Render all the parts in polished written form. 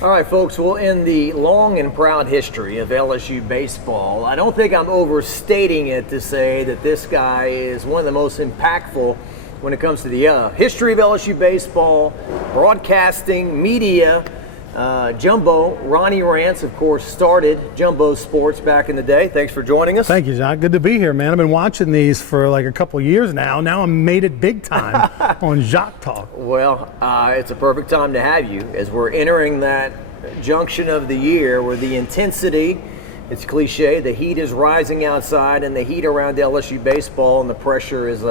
All right, folks, well, in the long and proud history of LSU baseball, I don't think I'm overstating it to say that this guy is one of the most impactful when it comes to the history of LSU baseball, broadcasting, media. Jumbo, Ronnie Rantz, of course, started Jumbo Sports back in the day. Thanks for joining us. Thank you, Jacques. Good to be here, man. I've been watching these for like a couple years now. Now I'm made it big time on Jacques Talk. Well, it's a perfect time to have you as we're entering that junction of the year where the intensity, it's cliche, the heat is rising outside and the heat around LSU baseball and the pressure is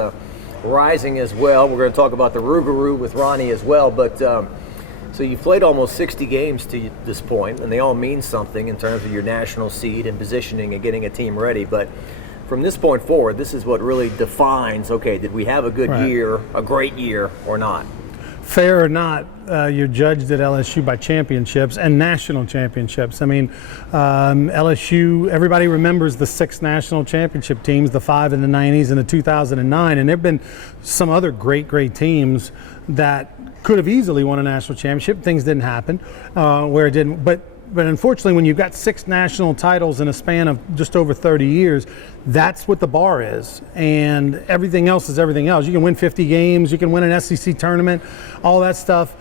rising as well. We're going to talk about the Rougarou with Ronnie as well, but so you've played almost 60 games to this point, and they all mean something in terms of your national seed and positioning and getting a team ready. But from this point forward, this is what really defines, okay, did we have a good year, a great year, or not? Fair or not, you're judged at LSU by championships and national championships. I mean, LSU, everybody remembers the 6 national championship teams, the 5 in the 90s and the 2009, and there have been some other great teams that could have easily won a national championship. Things didn't happen where it didn't. But unfortunately, when you've got 6 national titles in a span of just over 30 years, that's what the bar is. And everything else is everything else. You can win 50 games, you can win an SEC tournament, all that stuff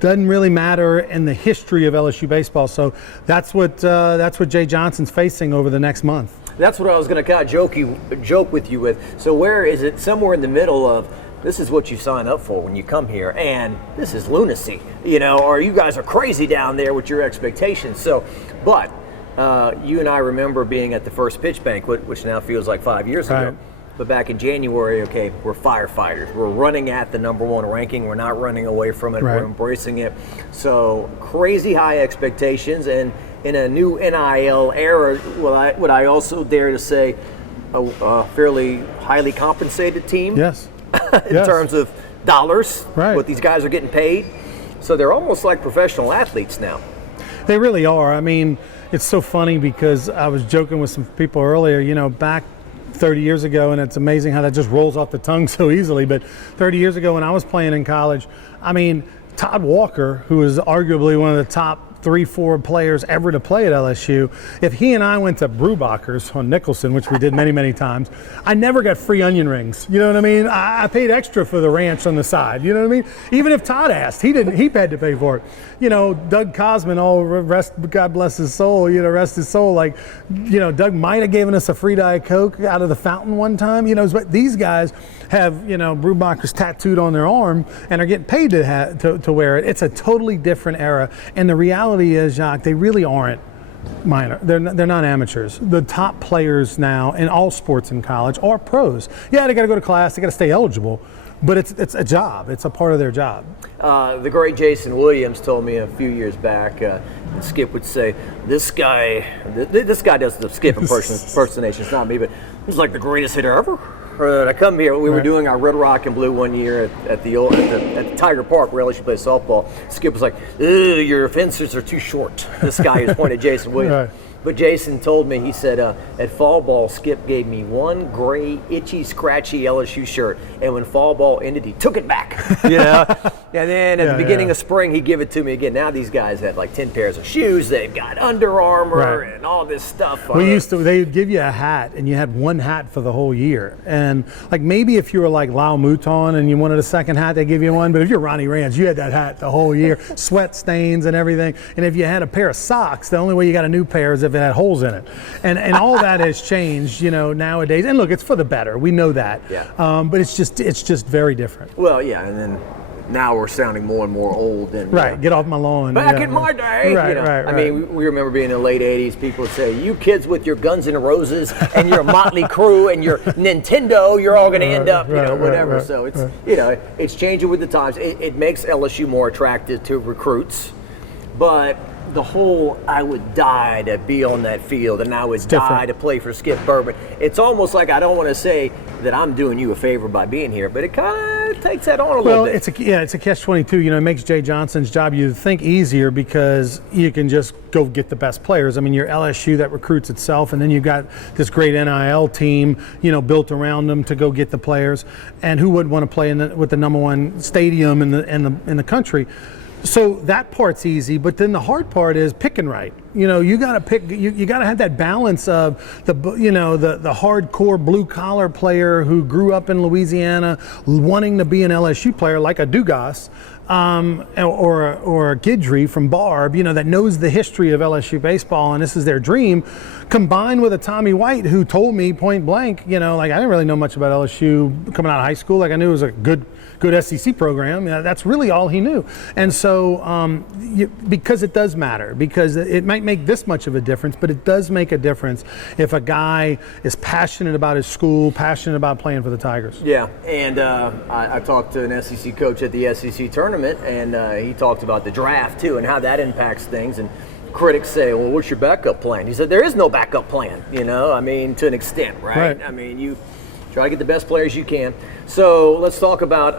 doesn't really matter in the history of LSU baseball. So that's what Jay Johnson's facing over the next month. That's what I was going to kind of joke with you with. So where is it? Somewhere in the middle of, this is what you sign up for when you come here, and this is lunacy, or you guys are crazy down there with your expectations. So, but you and I remember being at the first pitch banquet, which now feels like 5 years ago. But back in January, okay, we're firefighters. We're running at the #1 ranking. We're not running away from it. We're embracing it. So crazy high expectations, and in a new NIL era, would I also dare to say a fairly highly compensated team? Yes. in terms of dollars, what these guys are getting paid. So they're almost like professional athletes now. They really are. I mean, it's so funny because I was joking with some people earlier, back 30 years ago, and it's amazing how that just rolls off the tongue so easily, but 30 years ago when I was playing in college, I mean, Todd Walker, who is arguably one of the top 3-4 players ever to play at LSU, if he and I went to Brewbacher's on Nicholson, which we did many times, I never got free onion rings. You know what I mean? I paid extra for the ranch on the side. You know what I mean? Even if Todd asked, he had to pay for it. Doug Cosman, God bless his soul, rest his soul. Like, Doug might have given us a free Diet Coke out of the fountain one time. But these guys have, Brewbacher's tattooed on their arm and are getting paid to wear it. It's a totally different era. And the reality is, Jacques, they really aren't minor. They're not amateurs. The top players now in all sports in college are pros. Yeah, they got to go to class. They got to stay eligible. But it's a job. It's a part of their job. The great Jason Williams told me a few years back, Skip would say, this guy does the Skip impersonation. It's not me, but he's like the greatest hitter ever. I come here, we were doing our Red, Rock, and Blue one year at the Tiger Park where LSU plays softball. Skip was like, your fences are too short. This guy is pointed at Jason Williams. But Jason told me, he said, at fall ball, Skip gave me one gray, itchy, scratchy LSU shirt. And when fall ball ended, he took it back. And then at the beginning of spring, he'd give it to me again. Now these guys have like 10 pairs of shoes. They've got Under Armour and all this stuff. They'd give you a hat, and you had one hat for the whole year. And like maybe if you were like Lau Mouton and you wanted a second hat, they give you one. But if you're Ronnie Rantz, you had that hat the whole year, sweat stains and everything. And if you had a pair of socks, the only way you got a new pair is if it had holes in it. And all that has changed, nowadays. And look, it's for the better. We know that. But it's just very different. Well, and then now we're sounding more and more old. And get off my lawn. Back in my day. I mean, we remember being in the late 80s, people would say, you kids with your Guns N' Roses and your Motley Crue and your Nintendo, you're all going to end up, whatever. So it's, it's changing with the times. It makes LSU more attractive to recruits. But the whole, I would die to be on that field and I would die to play for Skip Bertman. It's almost like, I don't want to say that I'm doing you a favor by being here, but it kind of takes that on a little bit. It's a catch-22. It makes Jay Johnson's job, you think, easier because you can just go get the best players. I mean, you're LSU that recruits itself, and then you've got this great NIL team, built around them to go get the players. And who wouldn't want to play with the #1 stadium in the country? So that part's easy, but then the hard part is picking right. You got to pick. You got to have that balance of the hardcore blue collar player who grew up in Louisiana, wanting to be an LSU player like a Dugas. Or a Guidry from Barb, that knows the history of LSU baseball and this is their dream, combined with a Tommy White who told me point blank, I didn't really know much about LSU coming out of high school. Like I knew it was a good SEC program. That's really all he knew. And so because it does matter, because it might make this much of a difference, but it does make a difference if a guy is passionate about his school, passionate about playing for the Tigers. Yeah, and I talked to an SEC coach at the SEC tournament, and he talked about the draft too and how that impacts things. And critics say, well, what's your backup plan? He said, there is no backup plan, to an extent, right? I mean, you try to get the best players you can. So let's talk about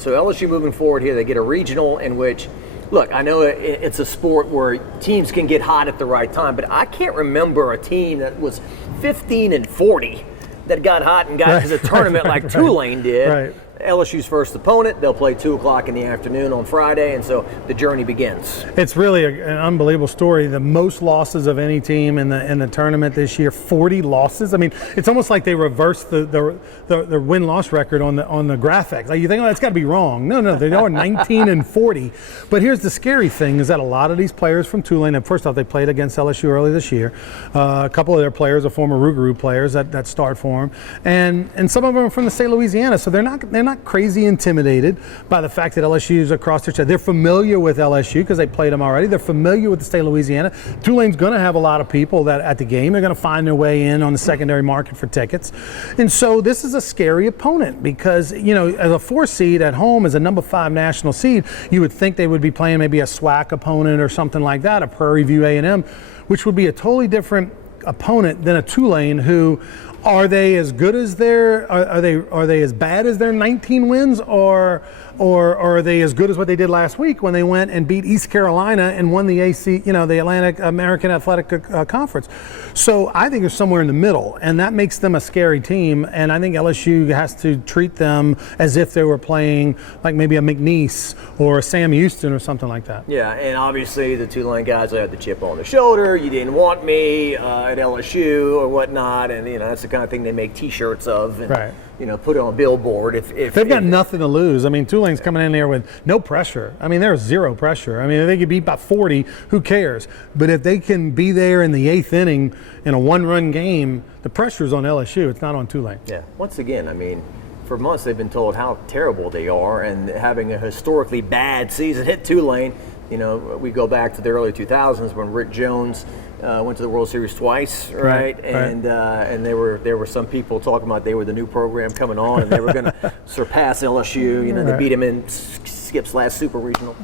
so LSU moving forward here. They get a regional in which, look, I know it's a sport where teams can get hot at the right time, but I can't remember a team that was 15-40 that got hot and got to the tournament like Tulane did. Right. LSU's first opponent, they'll play 2 o'clock in the afternoon on Friday, and so the journey begins. It's really an unbelievable story. The most losses of any team in the tournament this year, 40 losses. I mean, it's almost like they reversed the win-loss record on the graphics. Like you think, that's got to be wrong. No, they are 19-40. But here's the scary thing: is that a lot of these players from Tulane, and first off, they played against LSU early this year. A couple of their players are former Rougarou players that start for them, and some of them are from the state of Louisiana. So they're not crazy intimidated by the fact that LSU's across their chest. They're familiar with LSU because they played them already. They're familiar with the state of Louisiana. Tulane's going to have a lot of people that at the game. They're going to find their way in on the secondary market for tickets. And so this is a scary opponent because, as a 4 seed at home, as a number 5 national seed, you would think they would be playing maybe a SWAC opponent or something like that, a Prairie View A&M, which would be a totally different opponent than a Tulane who are they as good as are they as bad as their 19 wins or are they as good as what they did last week when they went and beat East Carolina and won the the Atlantic American Athletic Conference? So I think they're somewhere in the middle, and that makes them a scary team. And I think LSU has to treat them as if they were playing like maybe a McNeese or a Sam Houston or something like that. Yeah, and obviously the Tulane guys have the chip on their shoulder. You didn't want me at LSU or whatnot, and that's the kind of thing they make T-shirts of, and right. Put it on a billboard. If they've got nothing to lose. I mean, Tulane's coming in there with no pressure. I mean, there's zero pressure. I mean, if they could beat by 40, who cares? But if they can be there in the 8th inning in a 1-run game, the pressure's on LSU. It's not on Tulane. Yeah. Once again, I mean, for months they've been told how terrible they are, and having a historically bad season hit Tulane. We go back to the early 2000s when Rick Jones went to the World Series twice, right? And there were some people talking about they were the new program coming on and they were going to surpass LSU. They beat him in Skip's last Super Regional.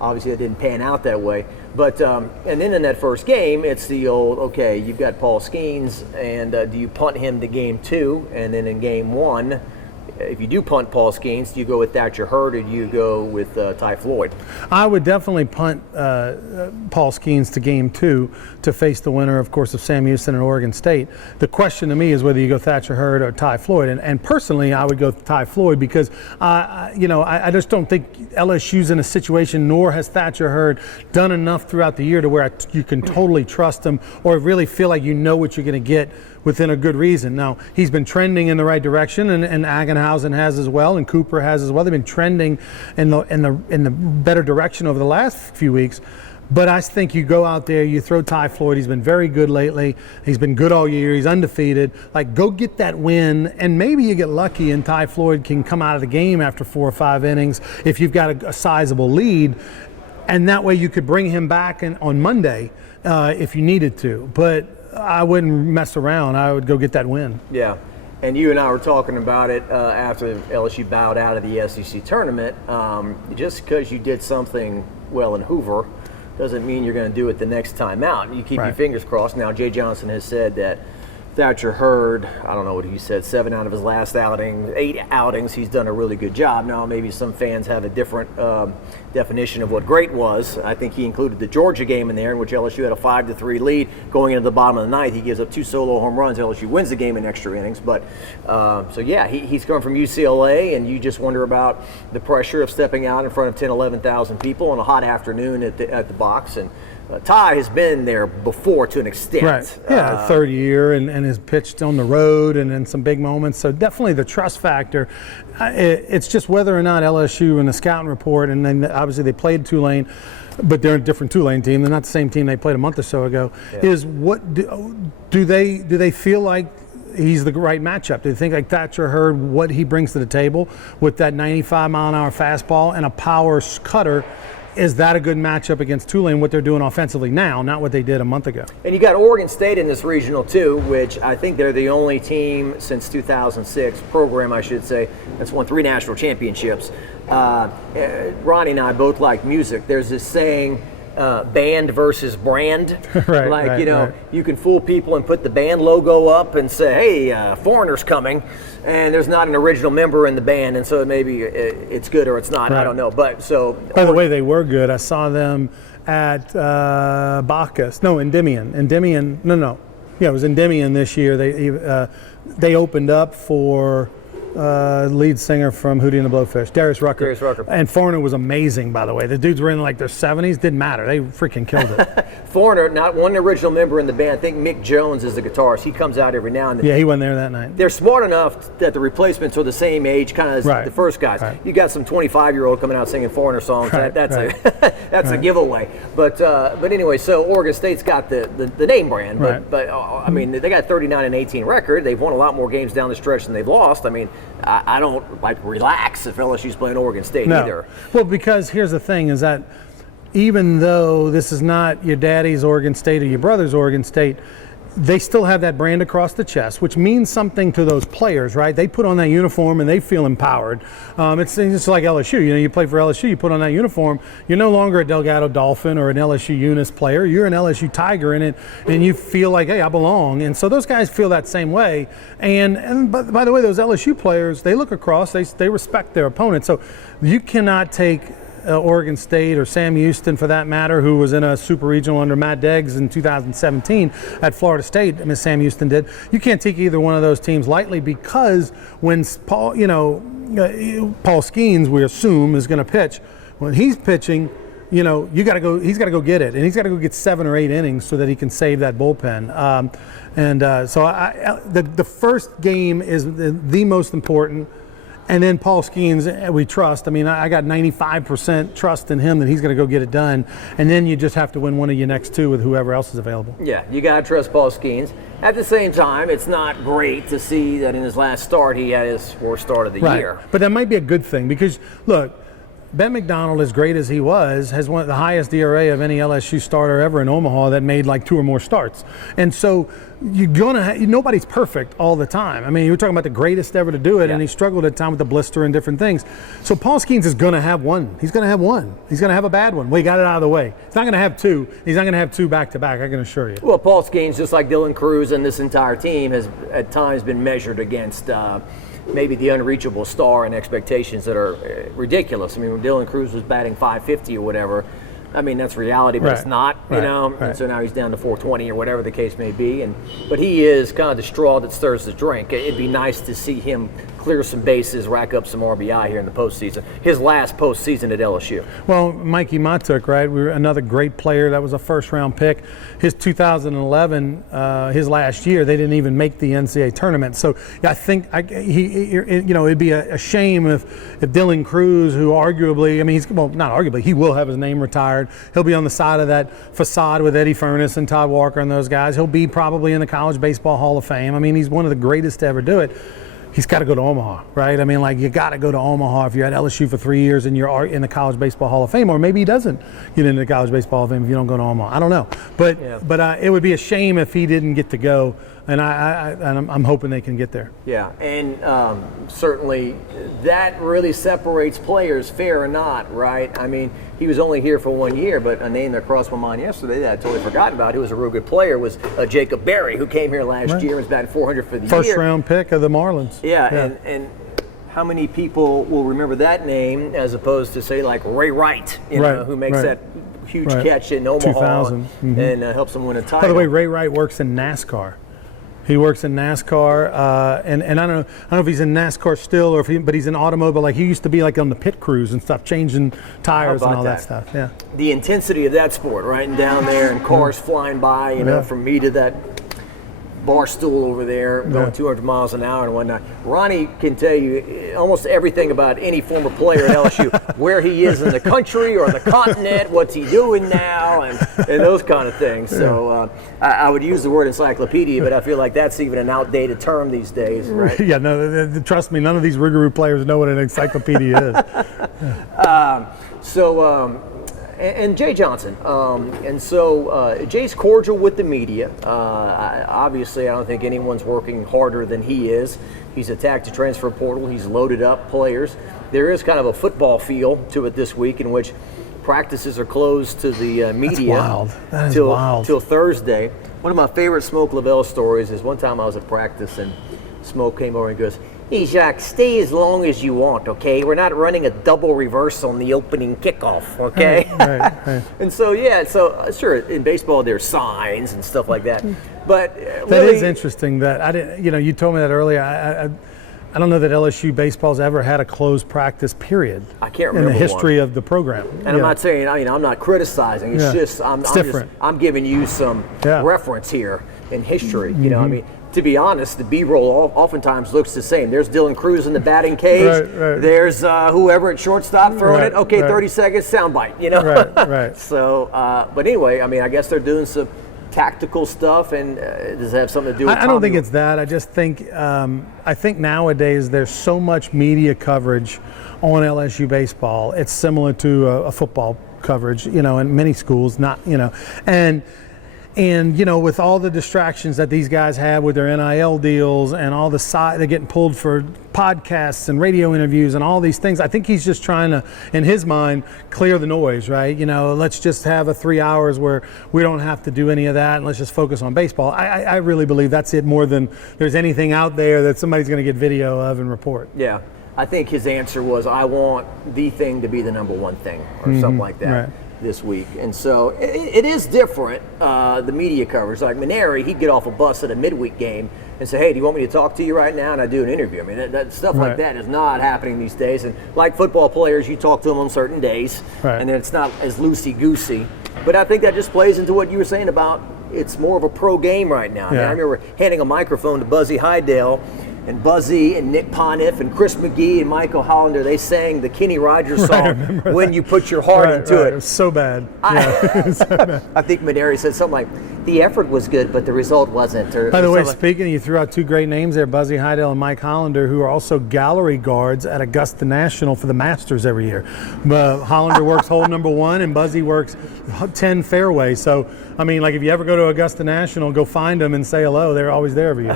Obviously, it didn't pan out that way. But and then in that first game, it's the old, okay, you've got Paul Skenes, and do you punt him to game 2? And then in game 1, if you do punt Paul Skenes, do you go with Thatcher Hurd or do you go with Ty Floyd? I would definitely punt Paul Skenes to game 2 to face the winner, of course, of Sam Houston and Oregon State. The question to me is whether you go Thatcher Hurd or Ty Floyd. And personally, I would go Ty Floyd because, I just don't think LSU's in a situation, nor has Thatcher Hurd done enough throughout the year to where you can totally trust him or really feel like you know what you're going to get within a good reason. Now, he's been trending in the right direction, and Agenhausen has as well, and Cooper has as well. They've been trending in the better direction over the last few weeks. But I think you go out there, you throw Ty Floyd. He's been very good lately. He's been good all year. He's undefeated. Like, go get that win, and maybe you get lucky and Ty Floyd can come out of the game after 4 or 5 innings if you've got a sizable lead. And that way you could bring him back on Monday if you needed to. But I wouldn't mess around. I would go get that win. Yeah. And you and I were talking about it after LSU bowed out of the SEC tournament. Just because you did something well in Hoover doesn't mean you're going to do it the next time out. You keep your fingers crossed. Now, Jay Johnson has said that Thatcher Hurd, I don't know what he said, 7 out of his last outing, 8 outings, he's done a really good job. Now, maybe some fans have a different definition of what great was. I think he included the Georgia game in there, in which LSU had a 5-3 lead going into the bottom of the ninth. He gives up 2 solo home runs. LSU wins the game in extra innings. But, so yeah, he's coming from UCLA, and you just wonder about the pressure of stepping out in front of 10,000, 11,000 people on a hot afternoon at the box. And Ty has been there before to an extent. Right. Yeah, third year and has pitched on the road and in some big moments. So definitely the trust factor. It's just whether or not LSU in the scouting report, and then obviously they played Tulane, but they're a different Tulane team. They're not the same team they played a month or so ago. Yeah. Is what do they feel like he's the right matchup? Do you think like Thatcher Hurd, what he brings to the table with that 95-mile-an-hour fastball and a power cutter? Is that a good matchup against Tulane, what they're doing offensively now, not what they did a month ago? And you got Oregon State in this regional too, which I think they're the only team since 2006, program I should say, that's won 3 national championships. Ronnie and I both like music. There's this saying, band versus brand. Right, you can fool people and put the band logo up and say, hey, Foreigner's coming, and there's not an original member in the band, and so maybe it's good or it's not. Right. I don't know. But so. By the way, they were good. I saw them at Endymion. Yeah, it was Endymion this year. They opened up for lead singer from Hootie and the Blowfish, Darius Rucker. And Foreigner was amazing, by the way. The dudes were in like their 70s. Didn't matter. They freaking killed it. Foreigner, not one original member in the band. I think Mick Jones is the guitarist. He comes out every now and then. Yeah, he wasn't there that night. They're smart enough that the replacements are the same age, kind of as the first guys. Right. You got some 25-year-old coming out singing Foreigner songs. Right. That's a giveaway. But anyway, so Oregon State's got the name brand. But I mean, they got 39-18 record. They've won a lot more games down the stretch than they've lost. I mean, I don't relax if LSU's playing Oregon State either. Well, because here's the thing is that even though this is not your daddy's Oregon State or your brother's Oregon State, they still have that brand across the chest, which means something to those players, right? They put on that uniform and they feel empowered. It's just like LSU. You play for LSU, you put on that uniform, you're no longer a Delgado Dolphin or an LSU Eunice player. You're an LSU Tiger in it, and you feel like, hey, I belong. And so those guys feel that same way. And by the way, those LSU players, they look across, they respect their opponent. So you cannot take Oregon State or Sam Houston, for that matter, who was in a super regional under Matt Deggs in 2017 at Florida State. I mean, Sam Houston did. You can't take either one of those teams lightly, because when Paul Skenes, we assume, is going to pitch, when he's pitching, he's got to go get it, and he's got to go get 7 or 8 innings so that he can save that bullpen. So the first game is the most important. And then Paul Skenes, we trust. I mean, I got 95% trust in him that he's going to go get it done. And then you just have to win one of your next 2 with whoever else is available. Yeah, you got to trust Paul Skenes. At the same time, it's not great to see that in his last start he had his worst start of the year. But that might be a good thing, because, look, Ben McDonald, as great as he was, has one of the highest ERA of any LSU starter ever in Omaha that made like 2 or more starts. And so nobody's perfect all the time. I mean, you're talking about the greatest ever to do it, and he struggled at times with the blister and different things. So Paul Skenes is going to have one. He's going to have one. He's going to have a bad one. We got it out of the way. He's not going to have 2. He's not going to have 2 back-to-back, I can assure you. Well, Paul Skenes, just like Dylan Cruz and this entire team, has at times been measured against maybe the unreachable star and expectations that are ridiculous. I mean, when Dylan Cruz was batting .550 or whatever, I mean, that's reality, but it's not, And so now he's down to .420 or whatever the case may be. But he is kind of the straw that stirs the drink. It'd be nice to see him clear some bases, rack up some RBI here in the postseason. His last postseason at LSU. Well, Mikey Matuk, right? We were another great player. That was a first-round pick. His 2011, his last year, they didn't even make the NCAA tournament. So I think it'd be a shame if Dylan Cruz, who arguably, I mean, not arguably, he will have his name retired. He'll be on the side of that facade with Eddie Furness and Todd Walker and those guys. He'll be probably in the College Baseball Hall of Fame. I mean, he's one of the greatest to ever do it. he's got to go to Omaha, right? I mean, like, you got to go to Omaha if you're at LSU for 3 years and you're in the College Baseball Hall of Fame, or maybe he doesn't get into the College Baseball Hall of Fame if you don't go to Omaha. I don't know, but it would be a shame if he didn't get to go, and I'm hoping they can get there. Yeah, and certainly that really separates players, fair or not, right? I mean, he was only here for 1 year, but a name that crossed my mind yesterday that I totally forgot about, who was a real good player, was Jacob Berry, who came here last year and was batting 400 for the First year. round pick of the Marlins. Yeah. And how many people will remember that name as opposed to, say, like Ray Wright, who makes that huge catch in Omaha 2000. and helps them win a title. By the way, Ray Wright works in NASCAR. He works in NASCAR, and I don't know if he's in NASCAR still, but he's in automobile. Like, he used to be like on the pit crews and stuff, changing tires and all that stuff. Yeah. The intensity of that sport, right? And down there, and cars flying by, from me to that bar stool over there, going 200 miles an hour and whatnot. Ronnie can tell you almost everything about any former player at LSU, where he is in the country or the continent, what's he doing now, and those kind of things. So I would use the word encyclopedia, but I feel like that's even an outdated term these days, right? Yeah, no, trust me, none of these Rougarou players know what an encyclopedia is. And Jay Johnson, Jay's cordial with the media. Obviously, I don't think anyone's working harder than he is. He's attacked the transfer portal. He's loaded up players. There is kind of a football feel to it this week, in which practices are closed to the media. That's wild. That is wild. Till Thursday. One of my favorite Smoke Lavelle stories is one time I was at practice and Smoke came over and goes, "Hey, Jacques, stay as long as you want, okay? We're not running a double reverse on the opening kickoff, okay?" Right. And so sure, in baseball there's signs and stuff like that. But that is interesting. That I didn't. You told me that earlier. I don't know that LSU baseball's ever had a closed practice period. I can't remember in the history of the program. And I'm not saying, I'm not criticizing. It's just I'm giving you some reference here in history. You know, I mean, to be honest, the B-roll oftentimes looks the same. There's Dylan Cruz in the batting cage. Right. There's whoever at shortstop throwing it. Okay, 30 seconds, soundbite. Right. So, but anyway, I mean, I guess they're doing some tactical stuff, and does it have something to do with I don't think it's that. I just think I think nowadays there's so much media coverage on LSU baseball. It's similar to a football coverage, in many schools, and with all the distractions that these guys have with their NIL deals and all they're getting pulled for podcasts and radio interviews and all these things. I think he's just trying to, in his mind, clear the noise, right? Let's just have a 3 hours where we don't have to do any of that and let's just focus on baseball. I really believe that's it, more than there's anything out there that somebody's going to get video of and report. Yeah. I think his answer was, I want the thing to be the number one thing, or something like that. Right. This week. And so it is different, the media coverage. Like Maneri, he'd get off a bus at a midweek game and say, "Hey, do you want me to talk to you right now?" And I do an interview. I mean, that stuff like that is not happening these days. And like football players, you talk to them on certain days, and then it's not as loosey-goosey. But I think that just plays into what you were saying about it's more of a pro game right now. I mean, I remember handing a microphone to Buzzy Hydell, and Buzzy and Nick Pontiff and Chris McGee and Michael Hollander, they sang the Kenny Rogers song, "When You Put Your Heart Into It." It was so bad. I think Maneri said something like, "The effort was good, but the result wasn't." By the way, speaking, you threw out two great names there, Buzzy Hydell and Mike Hollander, who are also gallery guards at Augusta National for the Masters every year. Hollander works hole number 1 and Buzzy works 10 fairway. So, I mean, like, if you ever go to Augusta National, go find them and say hello. They're always there for you.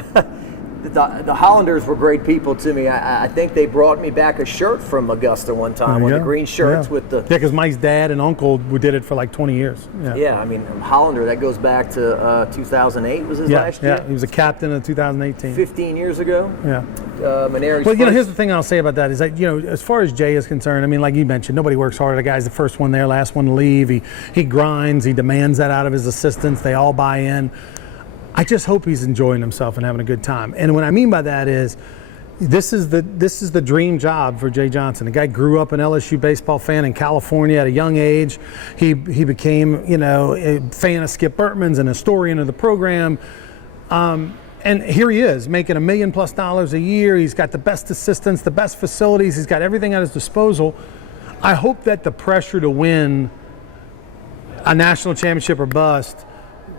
The Hollanders were great people to me. I think they brought me back a shirt from Augusta one time, one of the green shirts with the... Yeah, because Mike's dad and uncle did it for like 20 years. Yeah, I mean, Hollander, that goes back to 2008 was his last year? Yeah, he was a captain in 2018. 15 years ago? Yeah. Maneri's well, here's the thing I'll say about that is that, as far as Jay is concerned, I mean, like you mentioned, nobody works harder. The guy's the first one there, last one to leave. He grinds, he demands that out of his assistants. They all buy in. I just hope he's enjoying himself and having a good time. And what I mean by that is, this is the dream job for Jay Johnson. The guy grew up an LSU baseball fan in California at a young age. He became, a fan of Skip Bertman's, an historian of the program. And here he is, making $1 million+ a year. He's got the best assistants, the best facilities. He's got everything at his disposal. I hope that the pressure to win a national championship or bust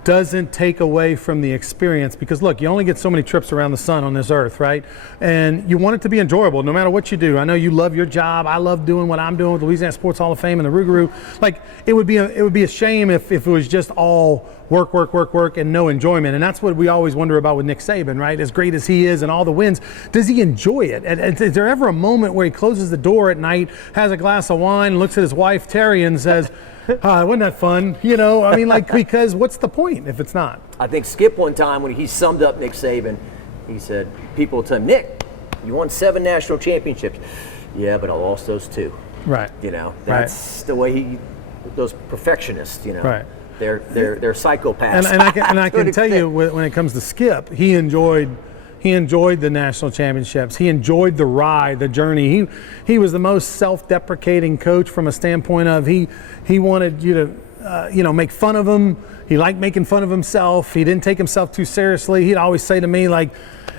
doesn't take away from the experience, because look, you only get so many trips around the sun on this earth, right? And you want it to be enjoyable no matter what you do. I know you love your job. I love doing what I'm doing with Louisiana Sports Hall of Fame and the Rougarou. Like, it would be a shame if it was just all work, work, work, work, and no enjoyment. And that's what we always wonder about with Nick Saban, right? As great as he is and all the wins, does he enjoy it? And is there ever a moment where he closes the door at night, has a glass of wine, looks at his wife Terry, and says, wasn't that fun? You know, I mean, like, because what's the point if it's not? I think Skip one time when he summed up Nick Saban, he said, people tell him, Nick, you won 7 national championships. Yeah, but I lost those 2. Right. You know, that's the way those perfectionists, you know. Right. They're psychopaths. And I can tell you, when it comes to Skip, he enjoyed the national championships. He enjoyed the ride, the journey. He was the most self-deprecating coach from a standpoint of he wanted you to make fun of him. He liked making fun of himself. He didn't take himself too seriously. He'd always say to me, like,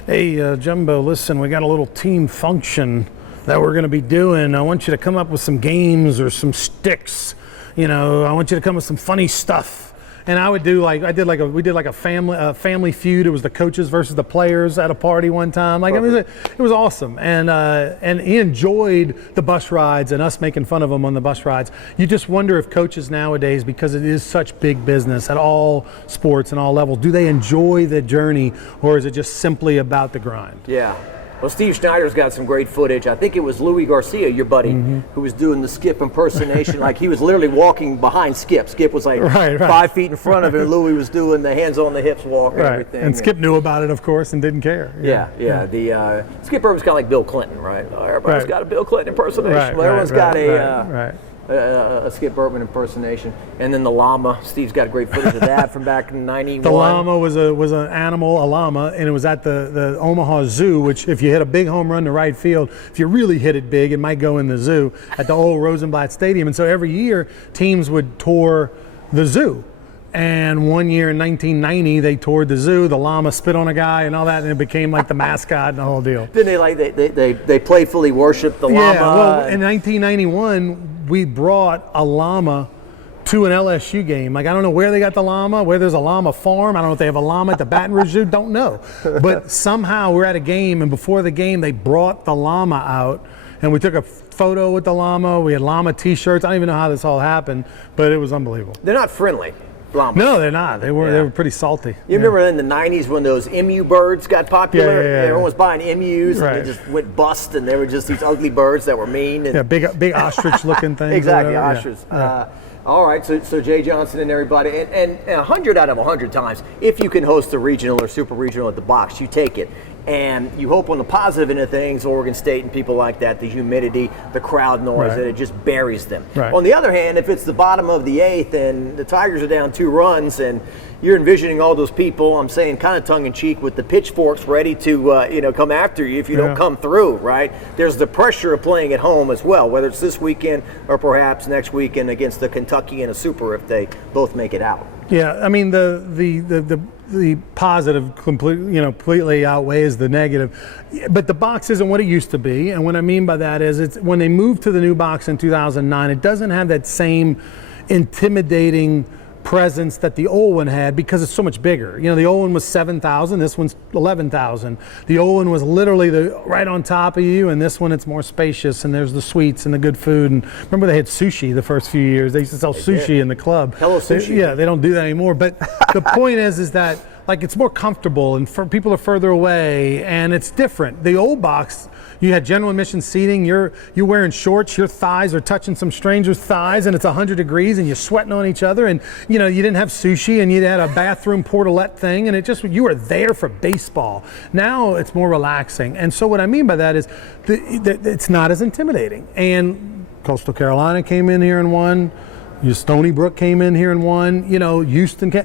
hey, Jumbo, listen, we got a little team function that we're going to be doing. I want you to come up with some games or some sticks. I want you to come with some funny stuff. And we did like a family feud. It was the coaches versus the players at a party one time. Like, it was awesome. And he enjoyed the bus rides and us making fun of him on the bus rides. You just wonder if coaches nowadays, because it is such big business at all sports and all levels, do they enjoy the journey, or is it just simply about the grind? Yeah. Well, Steve Schneider's got some great footage. I think it was Louis Garcia, your buddy, who was doing the Skip impersonation. Like, he was literally walking behind Skip. Skip was like 5 feet in front of him. Louis was doing the hands on the hips walk and everything. And Skip knew about it, of course, and didn't care. Yeah. The Skip Bertman's kind of like Bill Clinton, right? Everybody's got a Bill Clinton impersonation. Well, everyone's got a Skip Bertman impersonation. And then the llama. Steve's got great footage of that from back in '91. The llama was an animal, a llama, and it was at the Omaha Zoo, which if you hit a big home run to right field, if you really hit it big, it might go in the zoo at the old Rosenblatt Stadium. And so every year, teams would tour the zoo. And one year in 1990, they toured the zoo. The llama spit on a guy and all that, and it became like the mascot and the whole deal. Then they playfully worshiped the llama. Yeah, well, in 1991, we brought a llama to an LSU game. Like, I don't know where they got the llama, where there's a llama farm. I don't know if they have a llama at the Baton Rouge Zoo. Don't know. But somehow we're at a game, and before the game, they brought the llama out, and we took a photo with the llama. We had llama T-shirts. I don't even know how this all happened, but it was unbelievable. They're not friendly. Llamas. No, they're not. They were pretty salty. You remember in the '90s when those emu birds got popular? Yeah. Everyone was buying emus, and they just went bust, and they were just these ugly birds that were mean. And big ostrich-looking things. Exactly, ostrich. All right, so Jay Johnson and everybody, and 100 out of 100 times, if you can host a regional or super regional at the box, you take it. And you hope on the positive end of things, Oregon State and people like that, the humidity, the crowd noise, that it just buries them. Right. On the other hand, if it's the bottom of the 8th and the Tigers are down 2 runs and you're envisioning all those people, I'm saying kind of tongue-in-cheek, with the pitchforks ready to come after you if you don't come through, right? There's the pressure of playing at home as well, whether it's this weekend or perhaps next weekend against the Kentucky in a super if they both make it out. Yeah, I mean, the positive completely outweighs the negative, but the box isn't what it used to be. And what I mean by that is, it's when they moved to the new box in 2009, it doesn't have that same intimidating presence that the old one had, because it's so much bigger. The old one was 7,000, this one's 11,000. The old one was literally right on top of you, and this one it's more spacious, and there's the suites and the good food. And remember, they had sushi the first few years. They used to sell sushi in the club. Hello Sushi. They don't do that anymore. But the point is that, like, it's more comfortable, and people are further away, and it's different. The old box, you had general admission seating. You're wearing shorts. Your thighs are touching some stranger's thighs, and it's 100 degrees, and you're sweating on each other. And you didn't have sushi, and you had a bathroom portalette thing, and you were there for baseball. Now it's more relaxing, and so what I mean by that is it's not as intimidating. And Coastal Carolina came in here and won. Stony Brook came in here and won. Houston came.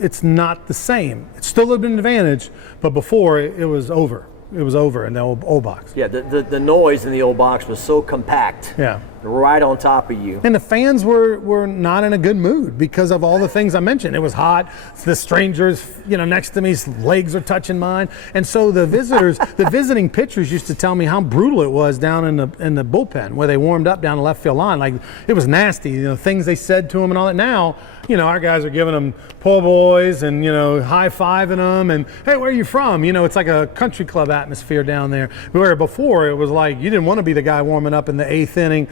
It's not the same. It's still an advantage, but before it was over. It was over in the old box. Yeah, the noise in the old box was so compact. Yeah. right on top of you. And the fans were not in a good mood because of all the things I mentioned. It was hot. The strangers, next to me's legs are touching mine. And so the visitors, the visiting pitchers used to tell me how brutal it was down in the bullpen where they warmed up down the left field line. Like, it was nasty, things they said to them and all that. Now, our guys are giving them po' boys and, high-fiving them and, hey, where are you from? It's like a country club atmosphere down there. Where before it was like you didn't want to be the guy warming up in the 8th inning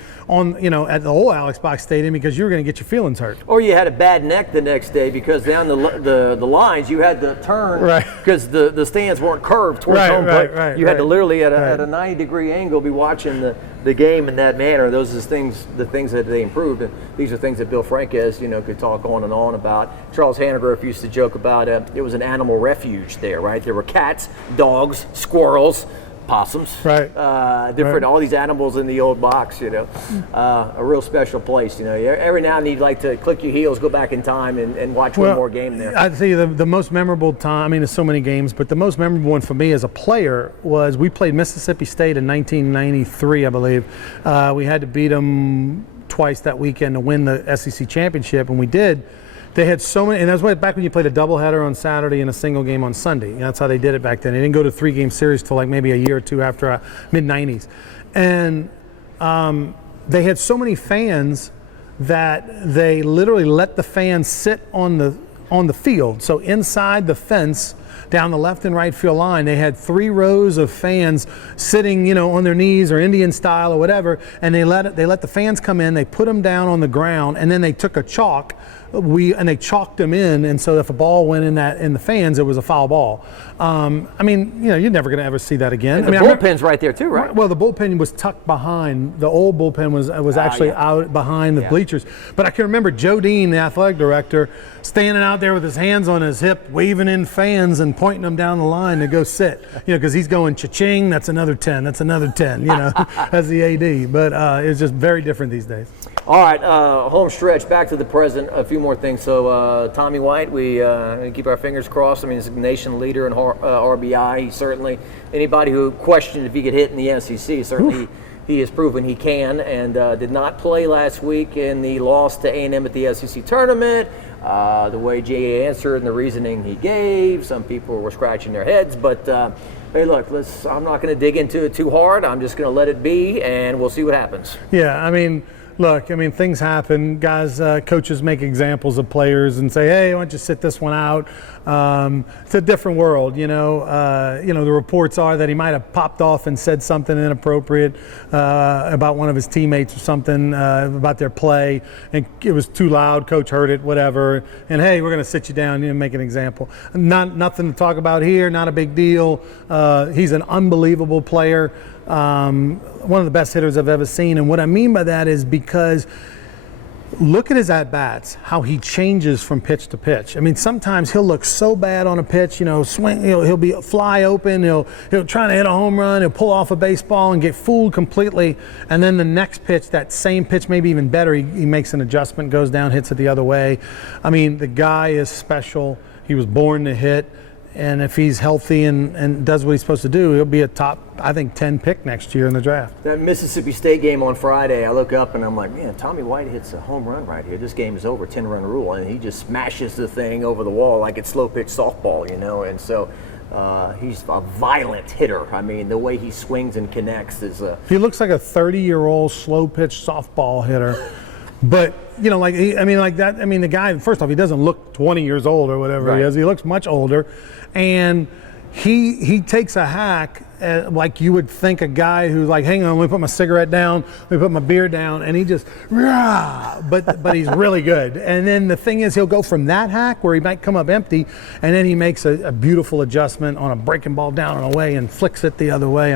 at the old Alex Box Stadium because you were going to get your feelings hurt. Or you had a bad neck the next day because down the lines you had to turn because the stands weren't curved towards home plate. You had to literally at a 90-degree angle be watching the game in that manner. Those are the things that they improved. And these are things that Bill Franquez, could talk on and on about. Charles Hannogrove used to joke about it was an animal refuge there, right? There were cats, dogs, squirrels, possums, all these animals in the old box, a real special place. Every now and then you'd like to click your heels, go back in time and watch one more game there. I'd say the most memorable time, there's so many games, but the most memorable one for me as a player was we played Mississippi State in 1993, I believe. We had to beat them twice that weekend to win the SEC championship, and we did. They had so many, and that was back when you played a doubleheader on Saturday and a single game on Sunday. That's how they did it back then. They didn't go to 3-game series till like maybe a year or two after mid-90s. And they had so many fans that they literally let the fans sit on the field. So inside the fence, down the left and right field line, they had 3 rows of fans sitting, on their knees or Indian style or whatever, and they let the fans come in, they put them down on the ground, and then they took a chalk and they chalked them in, and so if a ball went in the fans, it was a foul ball. You're never going to ever see that again. And the bullpen's right there too, right? Well, the bullpen was tucked behind. The old bullpen was actually out behind the bleachers. But I can remember Joe Dean, the athletic director, standing out there with his hands on his hip, waving in fans and pointing them down the line to go sit. Because he's going cha-ching, that's another 10, that's another 10. As the AD. But it's just very different these days. All right, home stretch, back to the present, a few more things. So Tommy White, we keep our fingers crossed. He's a nation leader in RBI. He certainly, anybody who questioned if he could hit in the SEC, certainly he has proven he can, and did not play last week in the loss to A&M at the SEC tournament. The way Jay answered and the reasoning he gave, some people were scratching their heads, but hey, look, I'm not going to dig into it too hard. I'm just going to let it be, and we'll see what happens. Yeah, look, things happen. Guys, coaches make examples of players and say, hey, why don't you sit this one out? It's a different world, the reports are that he might have popped off and said something inappropriate about one of his teammates or something about their play, and it was too loud, coach heard it, whatever, and hey, we're going to sit you down and make an example. Nothing to talk about here, not a big deal. He's an unbelievable player. One of the best hitters I've ever seen. And what I mean by that is because look at his at-bats, how he changes from pitch to pitch. Sometimes he'll look so bad on a pitch, swing, he'll be fly open, he'll try to hit a home run, he'll pull off a baseball and get fooled completely. And then the next pitch, that same pitch, maybe even better, he makes an adjustment, goes down, hits it the other way. The guy is special. He was born to hit. And if he's healthy and does what he's supposed to do, he'll be a top, 10 pick next year in the draft. That Mississippi State game on Friday, I look up and I'm like, man, Tommy White hits a home run right here. This game is over, 10-run rule, and he just smashes the thing over the wall like it's slow pitch softball, And so he's a violent hitter. The way he swings and connects is he looks like a 30-year-old slow pitch softball hitter. But, the guy, first off, he doesn't look 20 years old or whatever he is. He looks much older. And he takes a hack like you would think a guy who's like, hang on, let me put my cigarette down, let me put my beer down, and he just, but he's really good. And then the thing is, he'll go from that hack where he might come up empty, and then he makes a beautiful adjustment on a breaking ball down and away and flicks it the other way.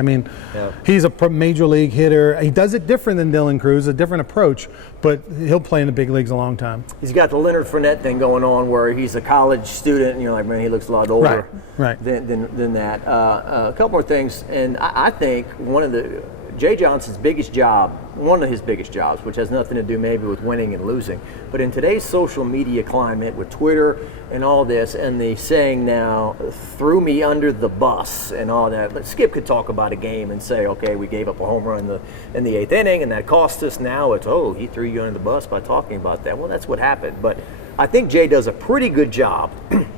He's a major league hitter. He does it different than Dylan Cruz, a different approach, but he'll play in the big leagues a long time. He's got the Leonard Fournette thing going on where he's a college student, and you're like, man, he looks a lot older than that. A couple more things, and I think one of the Jay Johnson's biggest job, one of his biggest jobs, which has nothing to do maybe with winning and losing, but in today's social media climate with Twitter and all this, and the saying now, threw me under the bus and all that. But Skip could talk about a game and say, okay, we gave up a home run in the 8th inning, and that cost us. Now it's, oh, he threw you under the bus by talking about that. Well, that's what happened. But I think Jay does a pretty good job.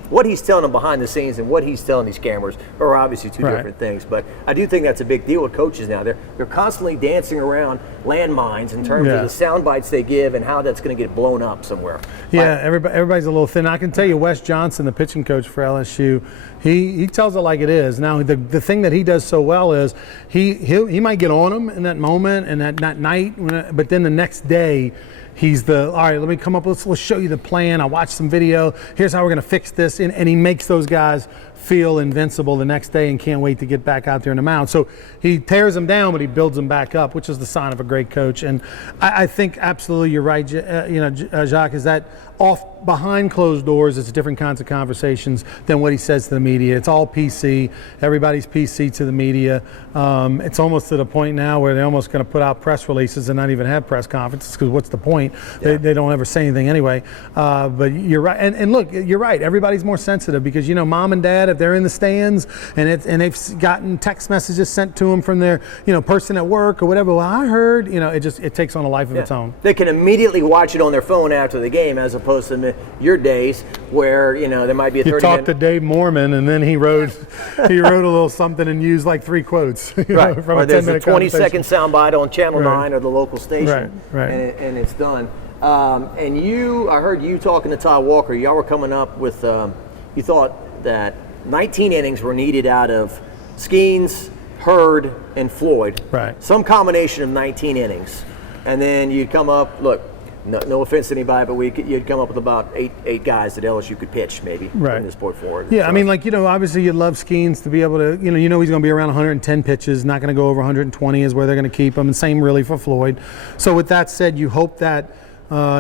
What he's telling them behind the scenes and what he's telling these cameras are obviously two different things. But I do think that's a big deal with coaches now. They're constantly dancing around landmines in terms of the sound bites they give and how that's going to get blown up somewhere. Yeah, everybody's a little thin. I can tell you, Wes Johnson, the pitching coach for LSU, he tells it like it is. Now, the thing that he does so well is he might get on them in that moment and that night, but then the next day, he's all right, let me come up, let's show you the plan. I watched some video. Here's how we're going to fix this. And he makes those guys feel invincible the next day and can't wait to get back out there in the mound. So he tears them down, but he builds them back up, which is the sign of a great coach. And I think absolutely you're right, Jacques, is that off behind closed doors, it's different kinds of conversations than what he says to the media. It's all PC. Everybody's PC to the media. It's almost to the point now where they're almost going to put out press releases and not even have press conferences, because what's the point? Yeah. They don't ever say anything anyway. But you're right. And look, you're right. Everybody's more sensitive because, mom and dad, if they're in the stands and they've gotten text messages sent to them from their, person at work or whatever, well, I heard, it takes on a life of its own. They can immediately watch it on their phone after the game, as opposed to your days where there might be a 30-minute. You talked to Dave Mormon, and then he wrote a little something and used like 3 quotes. Right. From or a there's a 20-second soundbite on Channel 9 or the local station, right. And it's done. And I heard you talking to Todd Walker. Y'all were coming up with. You thought that 19 innings were needed out of Skenes, Hurd, and Floyd. Right. Some combination of 19 innings, and then you'd come up. Look. No offense to anybody, but you'd come up with about eight guys that LSU could pitch maybe from this point forward. Yeah, so. Obviously you'd love Skenes to be able to, he's going to be around 110 pitches, not going to go over 120 is where they're going to keep him, and same really for Floyd. So with that said, you hope that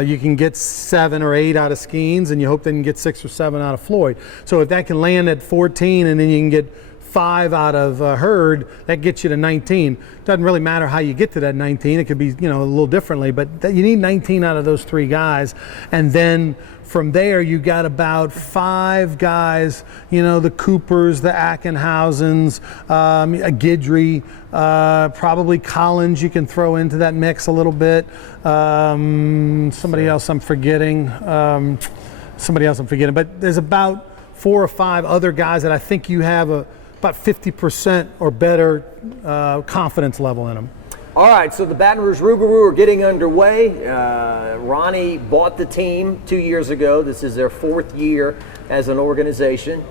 you can get 7 or 8 out of Skenes, and you hope they can get 6 or 7 out of Floyd. So if that can land at 14 and then you can get 5 out of Hurd, that gets you to 19. Doesn't really matter how you get to that 19. It could be, a little differently, but you need 19 out of those 3 guys. And then from there, you got about 5 guys, the Coopers, the Ackenhausens, a Guidry, probably Collins you can throw into that mix a little bit. Somebody else I'm forgetting. But there's about 4 or 5 other guys that I think you have about 50% or better confidence level in them. All right, so the Baton Rouge Rougarou are getting underway. Ronnie bought the team 2 years ago. This is their 4th year as an organization.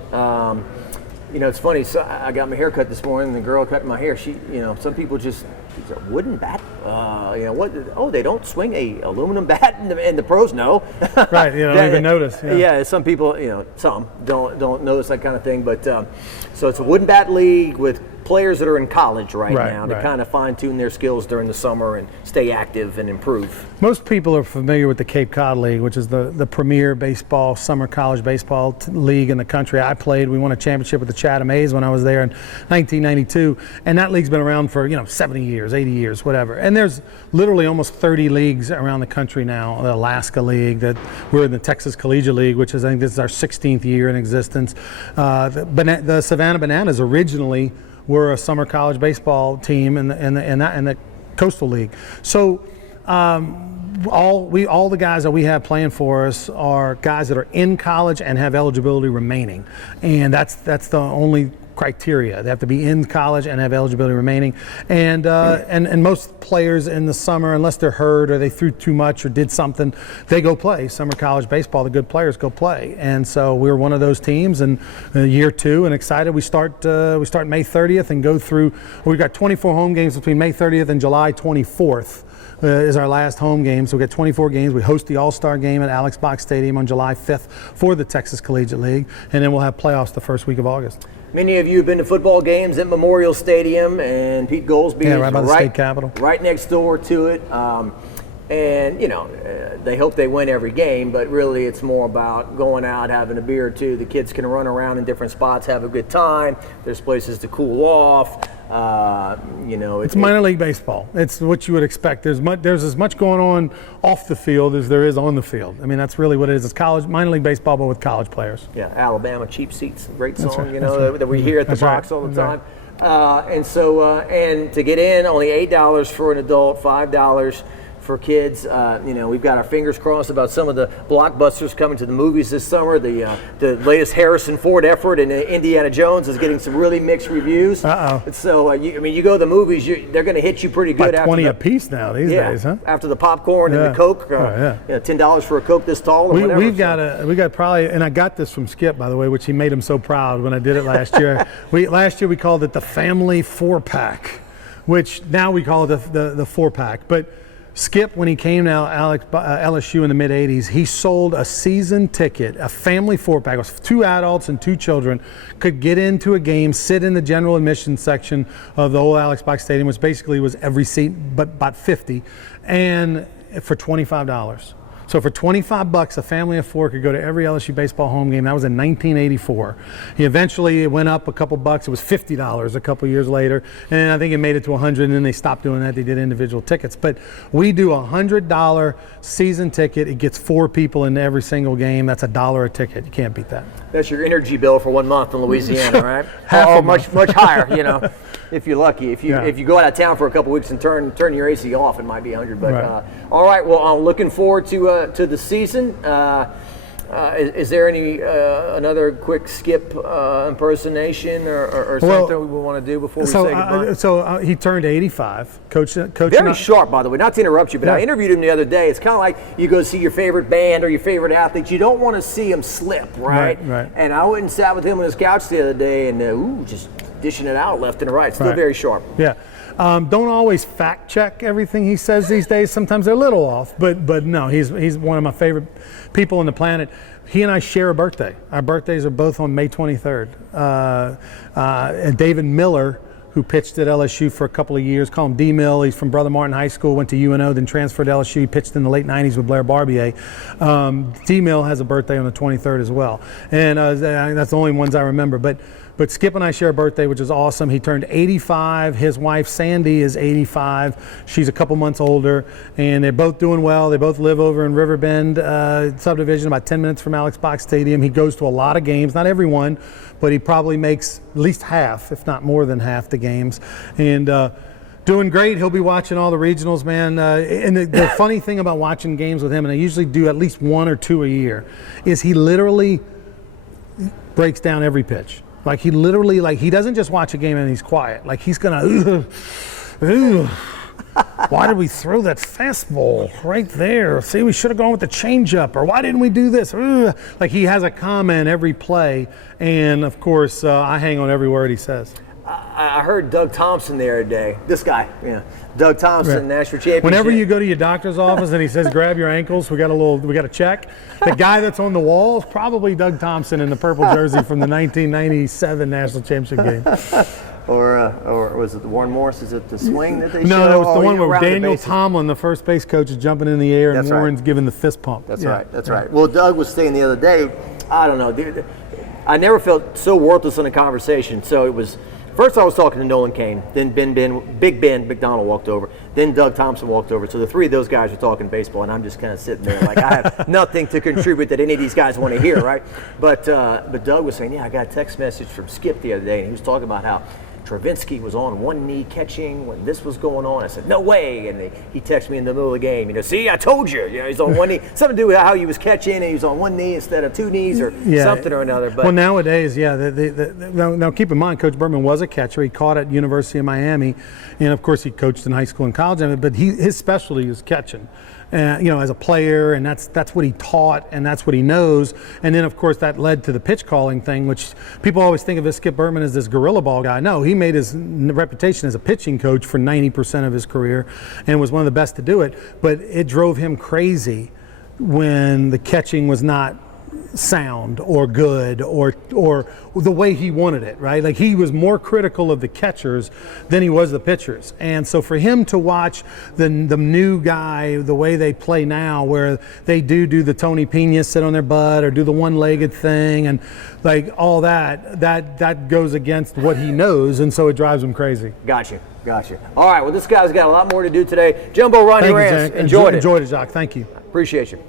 It's funny. So I got my hair cut this morning. The girl cutting my hair. She, some people just a wooden bat. What? Oh, they don't swing a aluminum bat in the pros. No. Right. You don't even notice. Yeah. Some people, some don't notice that kind of thing. But so it's a wooden bat league with players that are in college right now to kind of fine-tune their skills during the summer and stay active and improve. Most people are familiar with the Cape Cod League, which is the premier baseball, summer college baseball league in the country. I played. We won a championship with the Chatham A's when I was there in 1992, and that league's been around for 70 years, 80 years, whatever. And there's literally almost 30 leagues around the country now. The Alaska League, that we're in the Texas Collegiate League, which is, I think this is our 16th year in existence. The Savannah Bananas originally were a summer college baseball team in the Coastal League. So all the guys that we have playing for us are guys that are in college and have eligibility remaining, and that's the only criteria. They have to be in college and have eligibility remaining. And most players in the summer, unless they're hurt or they threw too much or did something, they go play summer college baseball. The good players go play. And so we're one of those teams in year 2 and excited. We start May 30th and go through. We've got 24 home games between May 30th and July 24th. Is our last home game. So we get 24 games. We host the All-Star game at Alex Box Stadium on July 5th for the Texas Collegiate League. And then we'll have playoffs the first week of August. Many of you have been to football games at Memorial Stadium, and Pete Goolsby right by the state capitol, right next door to it. And, they hope they win every game, but really it's more about going out, having a beer or two. The kids can run around in different spots, have a good time. There's places to cool off. It's minor league baseball. It's what you would expect. There's as much going on off the field as there is on the field. I mean, that's really what it is. It's minor league baseball, but with college players. Yeah, Alabama Cheap Seats, great song, right. that we hear at the box all the time. And to get in, only $8 for an adult, $5 for kids. We've got our fingers crossed about some of the blockbusters coming to the movies this summer. The latest Harrison Ford effort in Indiana Jones is getting some really mixed reviews. So you go to the movies, they're going to hit you pretty good. About 20 a piece now these days, huh? After the popcorn and the Coke, $10 for a Coke this tall. We've got probably, and I got this from Skip, by the way, which he made him so proud when I did it last year. Last year we called it the Family 4-Pack, which now we call it the 4-Pack, but. Skip, when he came to LSU in the mid-'80s, he sold a season ticket, a family 4-pack. It was 2 adults and 2 children could get into a game, sit in the general admission section of the old Alex Box Stadium, which basically was every seat but about 50, and for $25. So for $25, a family of 4 could go to every LSU baseball home game. That was in 1984. It went up a couple bucks. It was $50 a couple years later, and I think it made it to $100. And then they stopped doing that. They did individual tickets. But we do a $100 season ticket. It gets 4 people into every single game. That's $1 a ticket. You can't beat that. That's your energy bill for 1 month in Louisiana, right? Much higher, if you're lucky. If you go out of town for a couple weeks and turn your AC off, it might be $100. But right. All right. Well, I'm looking forward to the season. Is there any another quick Skip impersonation or something we want to do before we say goodbye? He turned 85. Coach. Very sharp, by the way. Not to interrupt you, but I interviewed him the other day. It's kind of like you go see your favorite band or your favorite athlete. You don't want to see him slip, right? Right. And I went and sat with him on his couch the other day, and just dishing it out left and right. Still very sharp. Yeah. Don't always fact check everything he says these days. Sometimes they're a little off, but no, he's one of my favorite people on the planet. He and I share a birthday. Our birthdays are both on May 23rd. And David Miller, who pitched at LSU for a couple of years, call him D-Mill. He's from Brother Martin High School, went to UNO, then transferred to LSU. He pitched in the late 90s with Blair Barbier. D-Mill has a birthday on the 23rd as well. And that's the only ones I remember. But Skip and I share a birthday, which is awesome. He turned 85. His wife, Sandy, is 85. She's a couple months older, and they're both doing well. They both live over in Riverbend subdivision, about 10 minutes from Alex Box Stadium. He goes to a lot of games, not every one, but he probably makes at least half, if not more than half, the games. And doing great. He'll be watching all the regionals, man. And the funny thing about watching games with him, and I usually do at least 1 or 2 a year, is he literally breaks down every pitch. Like he literally, he doesn't just watch a game and he's quiet. Like he's gonna, why did we throw that fastball right there? See, we should have gone with the changeup, or why didn't we do this? Like he has a comment every play, and of course, I hang on every word he says. I heard Doug Thompson the other day. This guy, Doug Thompson, national championship. Whenever you go to your doctor's office and he says, "Grab your ankles," we got a check. The guy that's on the wall is probably Doug Thompson in the purple jersey from the 1997 national championship game. Or was it the Warren Morris? Is it the swing that they showed? No, that was the one where Daniel Tomlin, the first base coach, is jumping in the air and Warren's giving the fist pump. That's right. Well, Doug was saying the other day, I don't know, dude, I never felt so worthless in a conversation. So it was. First I was talking to Nolan Kane, then Big Ben McDonald walked over, then Doug Thompson walked over. So the 3 of those guys are talking baseball, and I'm just kind of sitting there like I have nothing to contribute that any of these guys want to hear, right? But Doug was saying, I got a text message from Skip the other day, and he was talking about how Travinsky was on one knee catching when this was going on. I said, no way. And he texted me in the middle of the game. See, I told you. He's on one knee. Something to do with how he was catching, and he was on one knee instead of 2 knees or something or another. But nowadays, now keep in mind, Coach Bertman was a catcher. He caught at University of Miami, and of course he coached in high school and college. But his specialty is catching. As a player, and that's what he taught, and that's what he knows. And then, of course, that led to the pitch calling thing, which people always think of as Skip Bertman as this gorilla ball guy. No, he made his reputation as a pitching coach for 90% of his career and was one of the best to do it. But it drove him crazy when the catching was not sound or good or the way he wanted it, right? Like he was more critical of the catchers than he was the pitchers. And so for him to watch the new guy, the way they play now, where they do the Tony Pena sit on their butt or do the one-legged thing and like all that goes against what he knows, and so it drives him crazy. Gotcha. All right, well, this guy's got a lot more to do today. Jumbo, Ronnie Rantz, enjoyed it. Enjoyed it, Jock. Thank you. Appreciate you.